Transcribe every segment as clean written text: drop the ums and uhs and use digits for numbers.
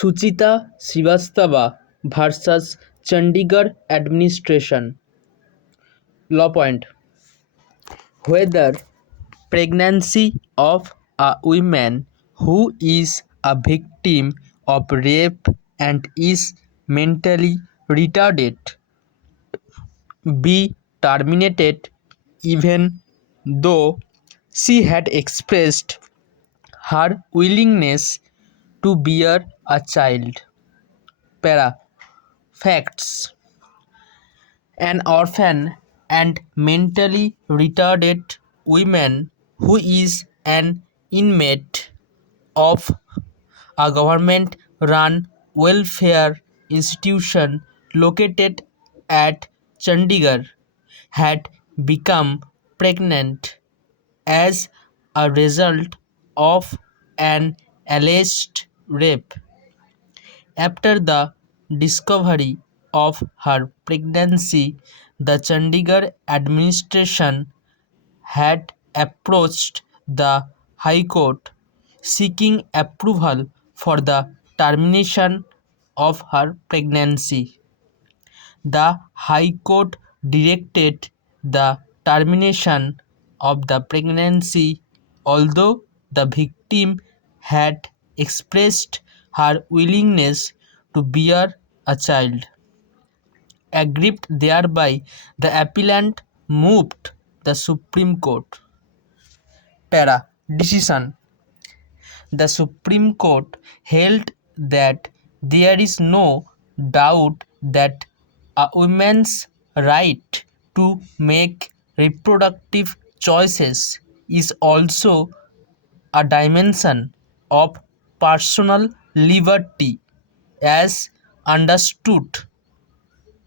Suchita Srivastava versus Chandigarh Administration. Law point. Whether pregnancy of a woman who is a victim of rape and is mentally retarded be terminated even though she had expressed her willingness to bear a child. Para. Facts. An orphan and mentally retarded woman who is an inmate of a government run welfare institution located at Chandigarh had become pregnant as a result of an alleged rape. After the discovery of her pregnancy, the Chandigarh administration had approached the High Court seeking approval for the termination of her pregnancy. The High Court directed the termination of the pregnancy, although the victim had expressed her willingness to bear a child. Aggrieved thereby, the appellant moved the Supreme Court. Para. Decision. The Supreme Court held that there is no doubt that a woman's right to make reproductive choices is also a dimension of personal liberty as understood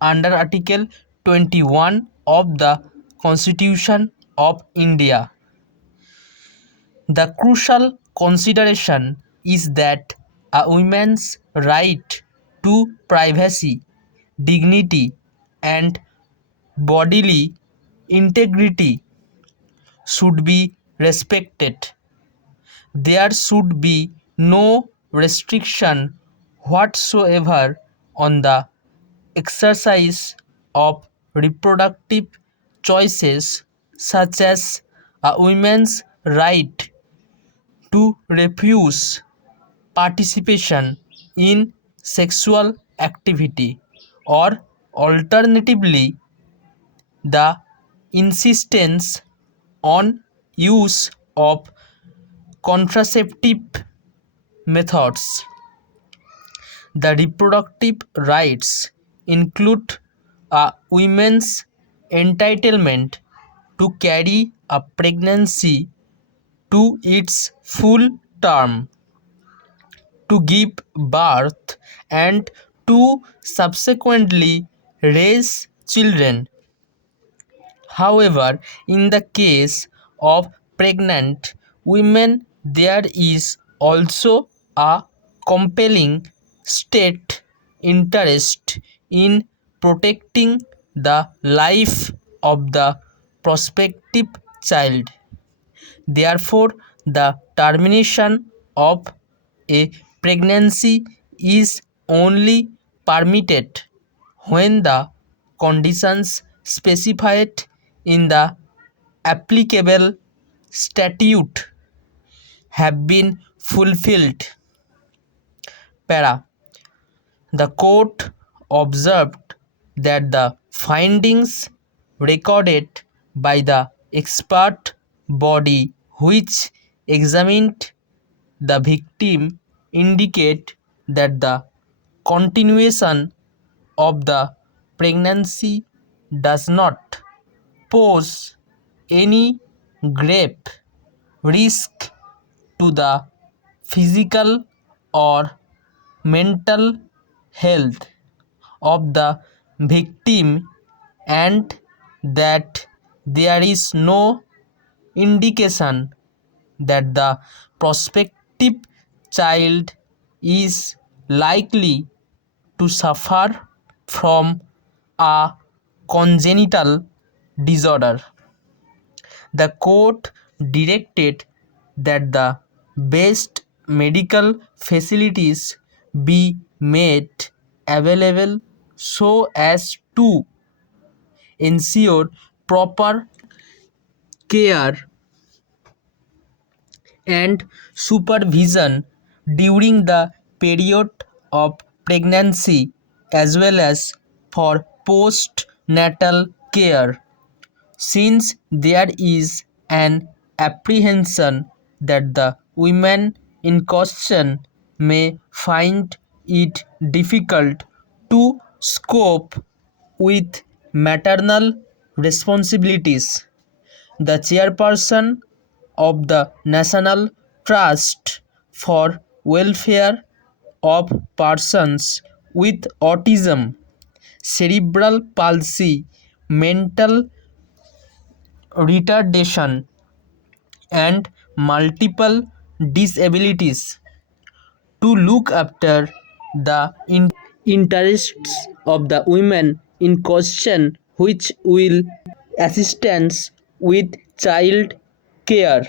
under Article 21 of the Constitution of India. The crucial consideration is that a woman's right to privacy, dignity, and bodily integrity should be respected. There should be no restriction whatsoever on the exercise of reproductive choices, such as a woman's right to refuse participation in sexual activity, or alternatively the insistence on use of contraceptive methods. The reproductive rights include a woman's entitlement to carry a pregnancy to its full term, to give birth, and to subsequently raise children. However, in the case of pregnant women, there is also a compelling state interest in protecting the life of the prospective child. Therefore, the termination of a pregnancy is only permitted when the conditions specified in the applicable statute have been fulfilled. Para. The court observed that the findings recorded by the expert body which examined the victim indicate that the continuation of the pregnancy does not pose any grave risk to the physical or mental health of the victim, and that there is no indication that the prospective child is likely to suffer from a congenital disorder. The court directed that the best medical facilities be made available so as to ensure proper care and supervision during the period of pregnancy as well as for postnatal care. Since there is an apprehension that the women in question may find it difficult to cope with maternal responsibilities, the chairperson of the National Trust for Welfare of Persons with Autism, Cerebral Palsy, Mental Retardation, and multiple disabilities to look after the interests of the women in question, which will assistance with child care.